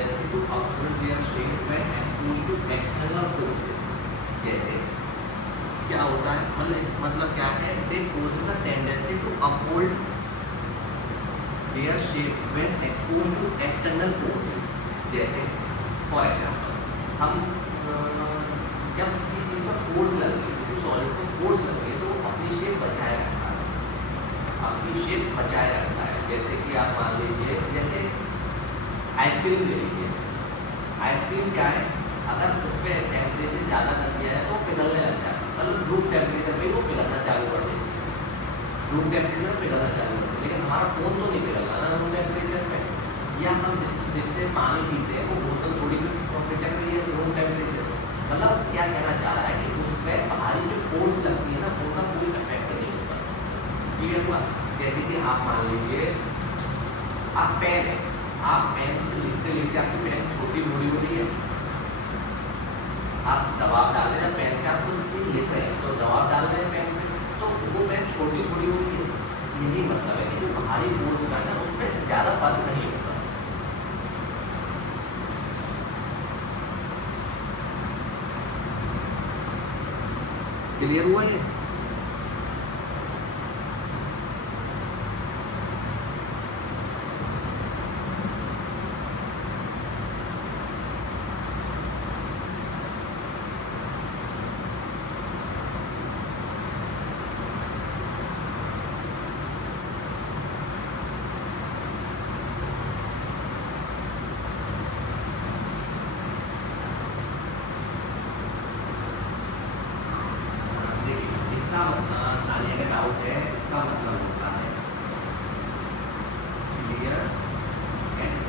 tendency to uphold their shape when exposed to external forces. जैसे क्या होता है, मतलब क्या है, they possess a tendency to uphold their shape when exposed to external forces. जैसे फॉर एग्जाम्पल हम जब किसी चीज़ पर फोर्स लग रही है, किसी सॉलिड पर फोर्स लग रही है, तो अपनी शेप बचाए रखता है, अपनी शेप बचाए रखता है। जैसे कि आप मान लीजिए, जैसे आइसक्रीम ले लीजिए, आइसक्रीम क्या है, अगर उस पर टेम्परेचर ज़्यादा कर दिया है तो पिघलने लग जाता है, मतलब रूम टेम्परेचर पे वो पिघलना चालू कर देती है, रूम टेम्परेचर में पिघलना चालू कर देती है। लेकिन हमारा फ़ोन तो नहीं पिघल रहा ना रूम टेम्परेचर में, या हम जिससे पानी पीते हैं वो बोतल थोड़ी भी टेम्परेचर में है रूम टेम्परेचर। मतलब क्या कहना चाह रहा है कि उस पर बाहरी जो फोर्स लगती है ना, उनका कोई इफेक्ट नहीं होता। क्लियर हुआ? जैसे कि आप मान लीजिए आप पेन है, आप पेन से लिखते लिखते आपकी पेन छोटी बड़ी हो रही है, आप दबाव डाल रहे हैं पेन से, आप कुछ चीज़ लिख रहे हैं तो दबाव डाल रहे हैं पेन में, तो वो पेन छोटी थोड़ी हो रही है। यही मतलब है कि जो बाहरी फोर्स का ना उस पर ज़्यादा फर्क नहीं होता। क्लियर हुआ ये?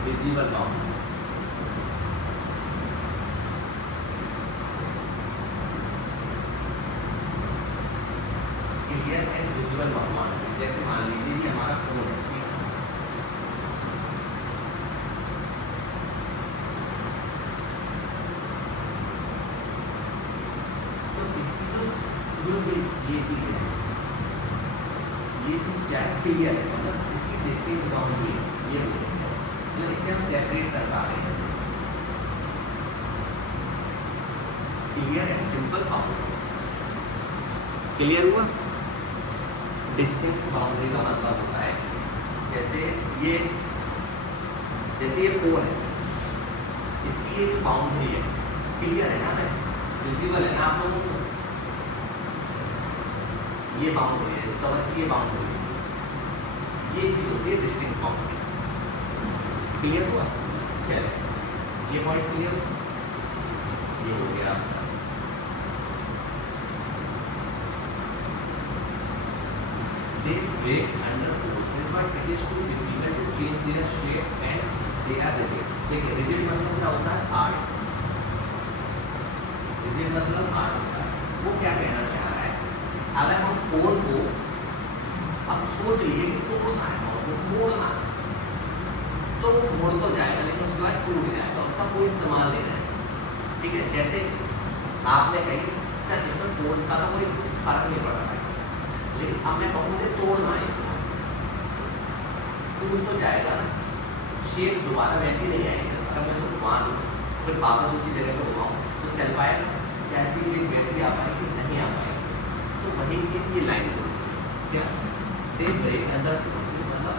Visible boundary, clear and visible boundary. जैसे मान लीजिए ये हमारा फोन है, तो इसकी जो ये चीज है, ये चीज क्या है, क्लियर है, मतलब इसकी डिस्टिंक्ट बाउंड्री है, ये मतलब इससे हम सेपरेट कर पा रहे हैं। Clear and simple boundary. Clear हुआ? डिस्टिंक्ट बाउंड्री का मतलब होता है जैसे ये फोन है, इसकी ये बाउंड्री है, क्लियर है ना, विजिबल है ना आप लोगों को, ये बाउंड्री है, कवर की ये बाउंड्री है, ये चीज होती है डिस्टिंक्ट बाउंड्री। क्लियर हुआ? चलिए ये पॉइंट क्लियर, ये हो गया। They break under forces, but it is too difficult to change their shape and they are rigid. देखिए rigid मतलब क्या होता है, हार्ड, rigid मतलब हार्ड होता है। वो क्या कहना चाह रहा है, अगर हम फोन को अब सोच लीजिए कि तोड़ना है और मोड़ना है, तो वो मोड़ तो जाएगा लेकिन उसके बाद टूट जाएगा, उसका कोई इस्तेमाल नहीं है। ठीक है, जैसे आपने कही सर इसमें फोर्स का कोई फर्क नहीं पड़ रहा है, लेकिन अब मैं कहूँ मुझे तोड़ना है, टूट तो जाएगा ना, शेप दोबारा वैसी नहीं आएगी। अगर मैं उसको घुमा दूँ फिर वापस उसी जगह पर घुमाऊँ तो चल पाएगा क्या, इसकी शेप वैसी आ पाएगी? नहीं आ पाएगी। तो वही चीज़ ये लाइन क्या, दे ब्रेक अंडर फोर्स, मतलब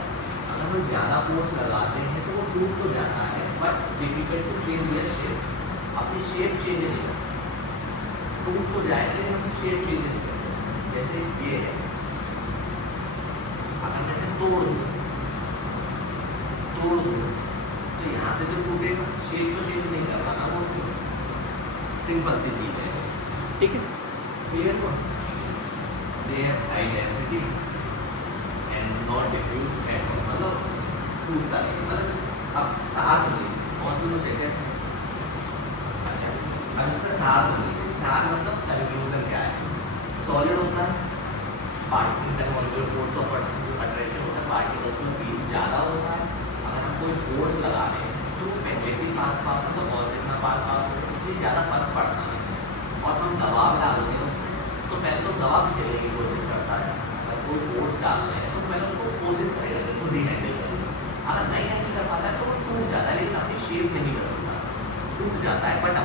अगर हम ज़्यादा फोर्स लगाते हैं तो वो टूट तो जाता है, but difficult to change their shape, अपनी शेप चेंज नहीं करती, टूट तो जाएगा लेकिन अपनी शेप चेंज नहीं करती। जैसे ये है, अगर मैं इसे तोड़ दूँ तो यहाँ से जो टूटेगा, शेप तो चेंज नहीं कर रहा ना वो, सिंपल सी चीज़ है। ठीक है, क्लियर हुआ? Their high density and not diffuse at all, मतलब टूटता नहीं, मतलब अब साथ नहीं और दोनों सेट है। अच्छा, अब इसका साथ नहीं, साथ मतलब कंक्लूजन क्या है, सॉलिड होता है, particle intermolecular force of attraction होता है, पार्टिकल्स में बीम ज़्यादा होता है। अगर हम कोई फोर्स लगा रहे हैं तो पहले से पास है तो और जितना पास होता है इसलिए ज़्यादा फर्क पड़ता है। और हम दबाव डाल रहे हैं उसमें तो पहले तो दबाव झेलने की कोशिश करता है, अगर कोई फोर्स डाल रहे हैं तो पहले उसको कोशिश करेगा कि खुद ही हैंडल करेगा, अगर नहीं हैंडल कर पाता है तो वो टूट जाता है लेकिन अपनी शेप नहीं करता।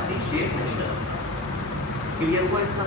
अपनी शेप नहीं लगाता। क्लियर हुआ इतना?